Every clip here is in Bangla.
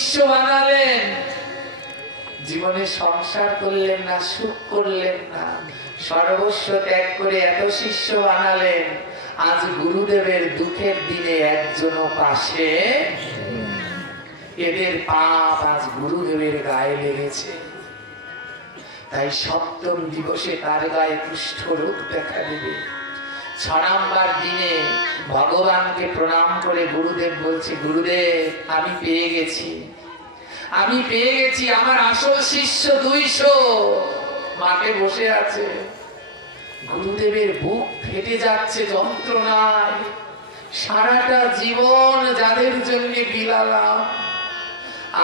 শিষ্য বানালেন, জীবনে সংসার করলেন না, সুখ করলেন না, সর্বস্ব ত্যাগ করে এত শিষ্য বানালেন, আজ গুরুদেবের দুঃখের দিনে একজনও পাশে, এদের পাপ আজ গুরুদেবের গায়ে লেগেছে। তাই সপ্তম দিবসে তার গায়ে কুষ্ঠ রোগ দেখা দেবে। 6 নম্বর দিনে ভগবানকে প্রণাম করে গুরুদেব বলছে, গুরুদেব আমি পেয়ে গেছি, আমি পেয়ে গেছি, আমার আসল শিষ্য 200 মাঠে বসে আছে। গুরুদেবের বুক ফেটে যাচ্ছে যন্ত্রণায়। সারাটা জীবন যাদের জন্য বিলালাম,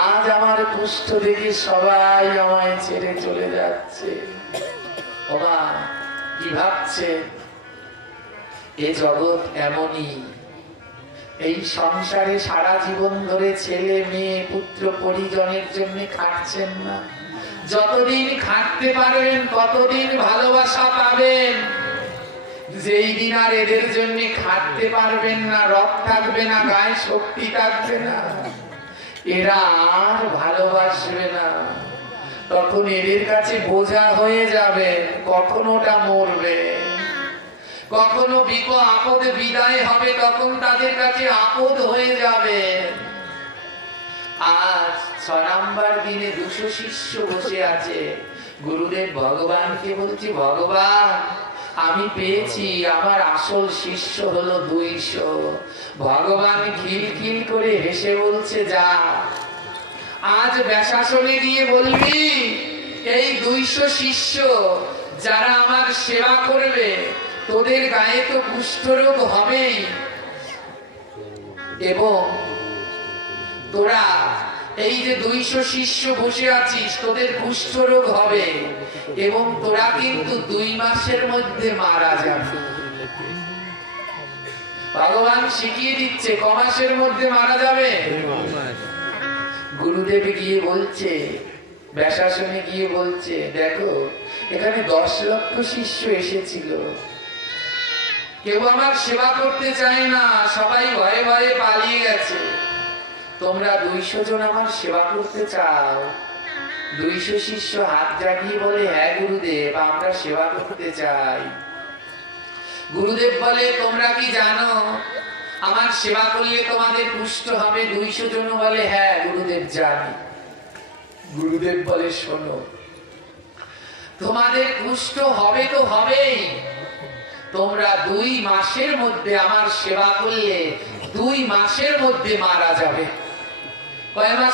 আজ আমার কুষ্ঠ দেখে সবাই আমায় ছেড়ে চলে যাচ্ছে। ওমা কি ভাবছে? এ জগৎ এমনই, এই সংসারে সারা জীবন ধরে ছেলে মেয়ে পুত্র পরিজনের জন্য খাটছেন না, যতদিন খাটতে পারবেন ততদিন ভালোবাসা পাবেন। যেই দিন আর এদের জন্য খাটতে পারবেন না, রথ থাকবে না, গায়ে শক্তি থাকবে না, এরা আর ভালোবাসবে না, তখন এদের কাছে বোঝা হয়ে যাবে। কখনোটা মরবে, কখনো আপদে বিদায় হবে, তখন তাদের কাছে আপদ হয়ে যাবে। আজ 6 নম্বর দিনে 200 শিষ্য বসে আছে। গুরুদেব ভগবানকে বলছি, ভগবান আমি পেয়েছি, আমার আসল শিষ্য হলো 200। ভগবান খিলখিল করে হেসে বলছে, যা আজ ব্যাসাসনে গিয়ে বলবি, এই 200 শিষ্য যারা আমার সেবা করবে, তোদের গায়ে তো কুষ্ঠরোগ হবেই, এবং তোরা এই যে 200 শিষ্য বসে আছিস, তোদের কুষ্ঠরোগ হবে, এবং তোরা কিন্তু 2 মাসের মধ্যে মারা যাবে। ভগবান শিখিয়ে দিচ্ছে ক মাসের মধ্যে মারা যাবে। গুরুদেব গিয়ে বলছে, ব্যাসাসনে গিয়ে বলছে, দেখো এখানে 10 লক্ষ শিষ্য এসেছিল, কেউ আমার সেবা করতে চায় না, সবাই ভয়ে ভয়ে পালিয়ে গেছে। তোমরা 200 জন আমার সেবা করতে চাও? 200 শিষ্য হাত জাগিয়ে বলে, হ্যাঁ গুরুদেব আমরা সেবা করতে চাই। গুরুদেব বলে, তোমরা কি জানো আমার সেবা করলে তোমাদের কুষ্ঠ হবে? 200 জন বলে, হ্যাঁ গুরুদেব জানি। গুরুদেব বলে, শোনো, তোমাদের কুষ্ঠ হবে তো হবেই, তোমরা 2 মাসের মধ্যে আমার সেবা করলে 2 মাসের মধ্যে মারা যাবে। কয় মাস?